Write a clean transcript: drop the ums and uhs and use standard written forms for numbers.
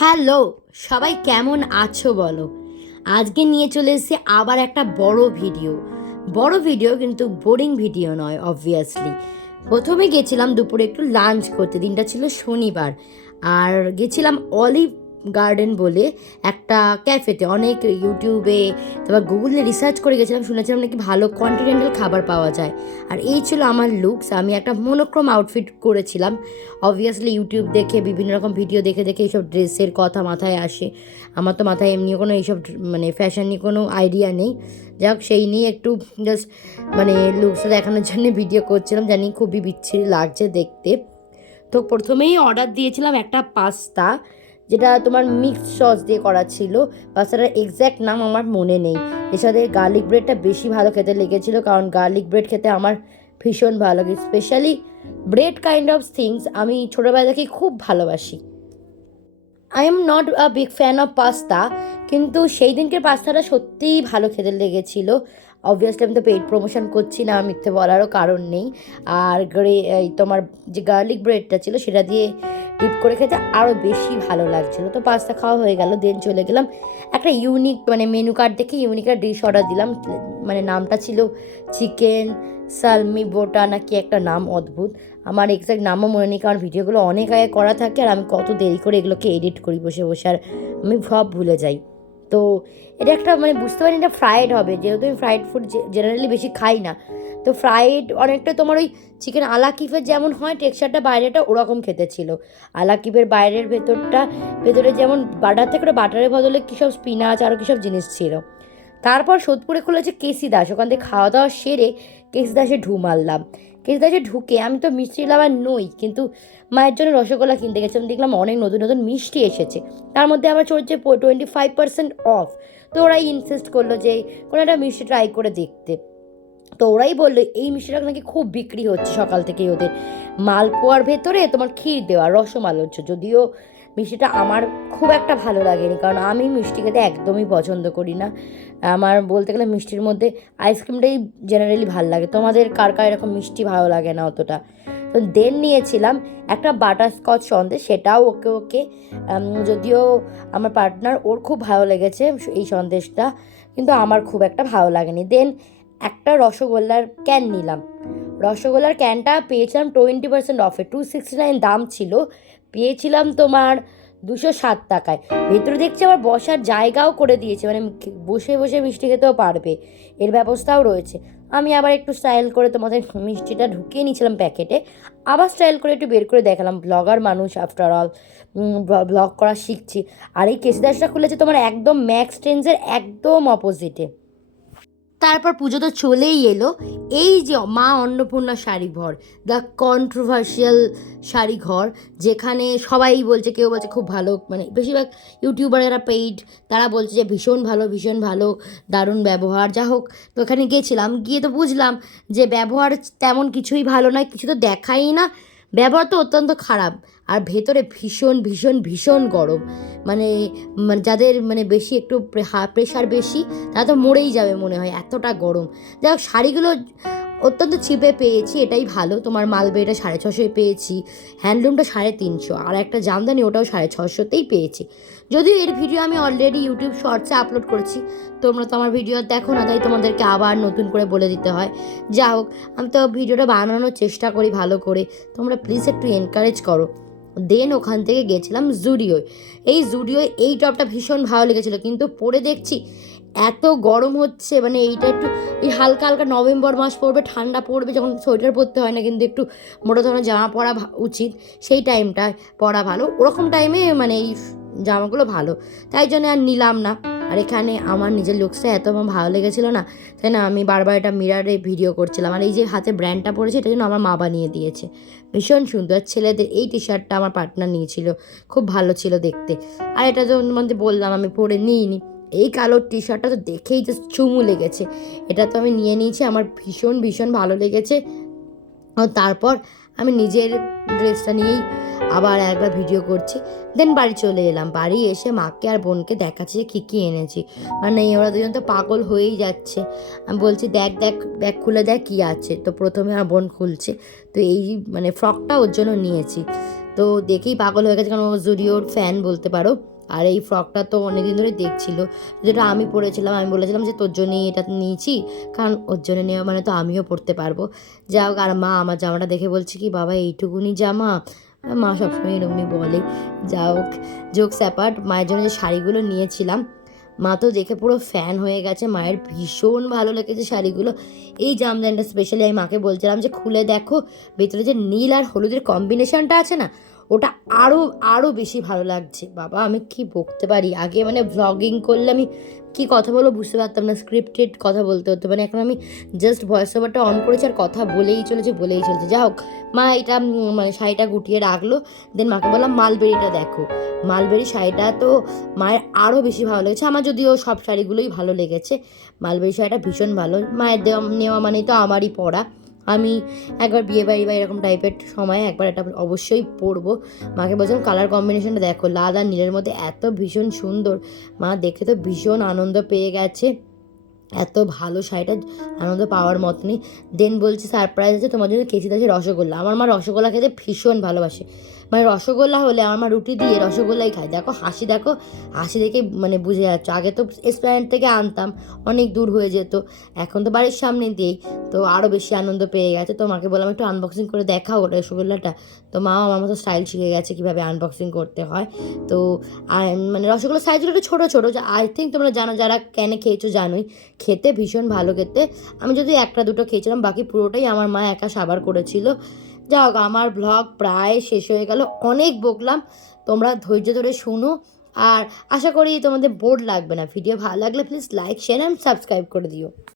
Hello, সবাই কেমন আছো বলো? আজকে নিয়ে চলে এসেছি আবার একটা বড় ভিডিও কিন্তু বোরিং ভিডিও নয় অবভিয়াসলি। প্রথমে গেছিলাম দুপুরে একটু লাঞ্চ করতে, দিনটা ছিল শনিবার। আর গেছিলাম অলিভ গার্ডেন বলে একটা ক্যাফেতে, অনেক ইউটিউবে তারপর গুগলে রিসার্চ করে গেছিলাম, শুনেছিলাম নাকি ভালো কন্টিনেন্টাল খাবার পাওয়া যায়। আর এই ছিল আমার লুকস, আমি একটা মনোক্রোম আউটফিট করেছিলাম। অবভিয়াসলি ইউটিউব দেখে বিভিন্ন রকম ভিডিও দেখে দেখে এইসব ড্রেসের কথা মাথায় আসে। আমার তো মাথায় এমনি কোনো এইসব মানে ফ্যাশন নিয়ে কোনো আইডিয়া নেই। যাক, সেই নিয়ে একটু জাস্ট মানে লুকসটা দেখানোর জন্য ভিডিও করছিলাম, জানি খুবই বিচ্ছিরি লাগছে দেখতে। তো প্রথমেই অর্ডার দিয়েছিলাম একটা পাস্তা, যেটা তোমার মিক্সড সস দিয়ে করা ছিল। পাস্তাটার এক্স্যাক্ট নাম আমার মনে নেই। এর সাথে গার্লিক ব্রেডটা বেশি ভালো খেতে লেগেছিলো, কারণ গার্লিক ব্রেড খেতে আমার ভীষণ ভালো লাগে। Specially bread kind of things আমি ছোটোবেলা থেকেই খুব ভালোবাসি। I am not a big fan of pasta, কিন্তু সেই দিনকে পাস্তাটা সত্যিই ভালো খেতে লেগেছিলো। অবভিয়াসলি আমি তো পেইড প্রমোশন করছি না, মিথ্যে বলারও কারণ নেই। আর এই তোমার যে গার্লিক ব্রেডটা ছিল সেটা দিয়ে ডিপ করে খেতে আরও বেশি ভালো লাগছিলো। তো পাস্তা খাওয়া হয়ে গেল, দেন চলে গেলাম একটা ইউনিক মানে মেনু কার্ড দেখে ইউনিক একটা ডিশ অর্ডার দিলাম। মানে নামটা ছিল চিকেন সালমি বোটা নাকি একটা নাম অদ্ভুত, আমার এক্সাক্ট নামও মনে নেই, কারণ ভিডিওগুলো অনেক আগে করা থাকে আর আমি কত দেরি করে এগুলোকে এডিট করি বসে বসে, আর আমি সব ভুলে যাই। তো এটা একটা মানে বুঝতে পারি এটা ফ্রাইড হবে, যেহেতু আমি ফ্রাইড ফুড জেনারেলি বেশি খাই না। তো ফ্রাইড অনেকটা তোমার ওই চিকেন আলা কিফের যেমন হয় টেক্সচারটা, বাইরেটা ওরকম খেতে ছিল। আলা কিফের বাইরের ভেতরে যেমন বাটার থেকে বাটারের বদলে কী সব স্পিনাচ আরও কী সব জিনিস ছিল। তারপর সোদপুরে খুলেছে কেসি দাস, ওখান থেকে খাওয়া দাওয়া সেরে কেসি দাসে মারলাম। কেসি দাসে ঢুকে আমি তো মিষ্টি লাভার নই, কিন্তু মায়ের জন্য রসগোল্লা কিনতে গেছিলাম, দেখলাম অনেক নতুন নতুন মিষ্টি এসেছে, তার মধ্যে আবার চলছে 25% অফ। তো ওরাই ইনসিস্ট করলো যে কোনো একটা মিষ্টি ট্রাই করে দেখতে। তো ওরাই বললো এই মিষ্টিটা নাকি খুব বিক্রি হচ্ছে সকাল থেকেই, ওদের মালপোয়ার ভেতরে তোমার ক্ষীর দেওয়া রসমালোচ্চ। যদিও মিষ্টিটা আমার খুব একটা ভালো লাগেনি, কারণ আমি মিষ্টি খেতে একদমই পছন্দ করি না। আমার বলতে গেলে মিষ্টির মধ্যে আইসক্রিমটাই জেনারেলি ভালো লাগে। তোমাদের কার কার এরকম মিষ্টি ভালো লাগে না অতটা? তো দেন নিয়েছিলাম একটা বাটারস্কচ সন্দেশ, সেটাও ওকে ওকে যদিও আমার পার্টনার ওর খুব ভালো লেগেছে এই সন্দেশটা, কিন্তু আমার খুব একটা ভালো লাগেনি। দেন একটা রসগোল্লার ক্যান নিলাম। রসগোল্লার ক্যানটা পেয়েছিলাম 20% অফে, 269 দাম ছিল, পেয়েছিলাম তোমার 207 টাকায়। ভেতরে দেখছি আবার বসার জায়গাও করে দিয়েছে, মানে বসে বসে মিষ্টি খেতেও পারবে, এর ব্যবস্থাও রয়েছে। আমি আবার একটু স্টাইল করে তোমাদের মিষ্টিটা ঢুকিয়ে নিয়েছিলাম প্যাকেটে, আবার স্টাইল করে একটু বের করে দেখালাম, ব্লগার মানুষ আফটার অল, ব্লগ করা শিখছি। আর এই কেসিদাসটা খুলেছে তোমার একদম ম্যাক্স ট্রেন্ডসের একদম অপোজিটে। তারপর পুজো তো চলেই এলো, এই যে মা অন্নপূর্ণা শাড়িঘর, দ্য কন্ট্রোভার্সিয়াল শাড়িঘর, যেখানে সবাই বলছে, কেউ বলছে খুব ভালো, মানে বেশিরভাগ ইউটিউবার যারা পেইড তারা বলছে যে ভীষণ ভালো ভীষণ ভালো, দারুণ ব্যবহার। যা হোক, তো ওখানে গিয়েছিলাম, গিয়ে তো বুঝলাম যে ব্যবহার তেমন কিছুই ভালো নয়, কিছু তো দেখাই না, ব্যবহার তো অত্যন্ত খারাপ। আর ভেতরে ভীষণ ভীষণ ভীষণ গরম, মানে যাদের মানে বেশি একটু প্রেশার বেশি তারা তো মরেই যাবে মনে হয়, এতটা গরম। যাই হোক, শাড়িগুলো অত্যন্ত চিপে পেয়েছি, এটাই ভালো। তোমার মালবেরিটা 650 পেয়েছি, হ্যান্ডলুমটা 350, আর একটা জামদানি ওটাও 650তেই পেয়েছি। যদিও এর ভিডিও আমি অলরেডি ইউটিউব শর্টসে আপলোড করেছি, তোমরা তো আমার ভিডিও দেখো না, তাই তোমাদেরকে আবার নতুন করে বলে দিতে হয়। যা হোক, আমি তো ভিডিওটা বানানোর চেষ্টা করি ভালো করে, তোমরা প্লিজ একটু এনকারেজ করো। দেন ওখান থেকে গেছিলাম জুডিওয়। এই জুডিওয় এই টপটা ভীষণ ভালো লেগেছিলো, কিন্তু পরে দেখছি এত গরম হচ্ছে, মানে এইটা একটু এই হালকা হালকা নভেম্বর মাস পড়বে, ঠান্ডা পড়বে, যখন সোয়েটার পরতে হয় না, কিন্তু একটু মোটা ধরনের জামা পরা উচিত, সেই টাইমটায় পরা ভালো, ওরকম টাইমে মানে এই জামাগুলো ভালো, তাই জন্য আর নিলাম না। আর এখানে আমার নিজের লুকসটা এত আমার ভালো লেগেছিলো না, তাই না আমি বারবার এটা মিরারে ভিডিও করছিলাম। আর এই যে হাতে ব্র্যান্ডটা পড়েছে, এটা জন্য আমার মা বানিয়ে দিয়েছে, ভীষণ সুন্দর। ছেলেদের এই টি শার্টটা আমার পার্টনার নিয়েছিল, খুব ভালো ছিল দেখতে। আর এটা তো মধ্যে বললাম আমি পরে নিইনি, এই কালোর টি শার্টটা তো দেখেই জাস্ট চুমু লেগেছে, এটা তো আমি নিয়ে নিয়েছি, আমার ভীষণ ভীষণ ভালো লেগেছে। তারপর আমি নিজের ড্রেসটা নিয়েই আবার একবার ভিডিও করছি। দেন বাড়ি চলে এলাম, বাড়ি এসে মাকে আর বোনকে দেখাচ্ছি যে কী কী এনেছি, মানে ওরা দুজন তো পাগল হয়েই যাচ্ছে। আমি বলছি দেখ দেখ ব্যাগ খুলে দেখ কী আছে। তো প্রথমে আমার বোন খুলছে, তো এই মানে ফ্রকটা ওর জন্য নিয়েছি। তো দেখেই পাগল হয়ে গেছে, কারণ ও জুডিওর ফ্যান বলতে পারো। আর এই ফ্রকটা তো অনেকদিন ধরে দেখছিল, যেটা আমি পরেছিলাম, আমি বলেছিলাম যে তোর জন্যই এটা নিয়েছি, কারণ ওর জন্য নেওয়া মানে তো আমিও পরতে পারবো। যা হোক, আর মা আমার জামাটা দেখে বলছে কি বাবা এইটুকুনি জামা, আর মা সবসময় এরকমই বলে। যা হোক, জোকস অ্যাপার্ট, মায়ের জন্য যে শাড়িগুলো নিয়েছিলাম, মা তো দেখে পুরো ফ্যান হয়ে গেছে, মায়ের ভীষণ ভালো লেগেছে শাড়িগুলো। এই জামদানিটা স্পেশালি আমি মাকে বলছিলাম যে খুলে দেখো, ভেতরে যে নীল আর হলুদের কম্বিনেশনটা আছে না, ওটা আরও আরও বেশি ভালো লাগছে। বাবা আমি কি বকতে পারি, আগে মানে ভ্লগিং করলে আমি কি কথা বলবো বুঝতে পারতাম না, স্ক্রিপ্টেড কথা বলতে হতো, মানে এখন আমি জাস্ট ভয়েস ওভারটা অন করেছি আর কথা বলেই চলেছে। যা হোক, মা এটা মানে শাড়িটা গুটিয়ে রাখলো। দেন মাকে বললাম মালবেরিটা দেখো। মালবেরি শাড়িটা তো মায়ের আরও বেশি ভালো লেগেছে, আমার যদিও সব শাড়িগুলোই ভালো লেগেছে, মালবেরি শাড়িটা ভীষণ ভালো। মায়ের নেওয়া মানেই তো আমারই পরা। আমি একবার বিয়েবাড়ি বা এরকম টাইপের সময় একবার এটা অবশ্যই পরবো। মাকে বলছিলাম কালার কম্বিনেশনটা দেখো, লাল আর নীলের মধ্যে এত ভীষণ সুন্দর। মা দেখে তো ভীষণ আনন্দ পেয়ে গেছে, এত ভালো শাড়িটা আনন্দ পাওয়ার মতনই। দেন বলছে সারপ্রাইজ আছে তোমার জন্য, কেচি দাসের রসগোল্লা। আমার মা রসগোল্লা খেতে ভীষণ ভালোবাসে, মানে রসগোল্লা হলে আমার মা রুটি দিয়ে রসগোল্লাই খায়। দেখো হাসি, দেখো হাসি দেখে মানে বুঝে যাচ্ছ। আগে তো এসপ্ল্যানেড থেকে আনতাম, অনেক দূর হয়ে যেত, এখন তো বাড়ির সামনে দিয়েই, তো আরও বেশি আনন্দ পেয়ে গেছে। তো মাকে বললাম একটু আনবক্সিং করে দেখাও রসগোল্লাটা। তো মাও আমার মতো স্টাইল শিখে গেছে কীভাবে আনবক্সিং করতে হয়। তো মানে রসগোল্লার সাইজগুলো একটু ছোটো ছোটো, যা আই থিঙ্ক তোমরা জানো, যারা ক্যানে খেয়েছো জানোই, খেতে ভীষণ ভালো খেতে। আমি যদি একটা দুটো খেয়েছিলাম, বাকি পুরোটাই আমার মা একা সাবার করেছিল। যা হোক, আমার ব্লগ প্রায় শেষ হয়ে গেল, অনেক বকলাম, তোমরা ধৈর্য ধরে শুনো, আর আশা করি তোমাদের বোর লাগবে না। ভিডিও ভালো লাগলে please like, share and subscribe করে দিও।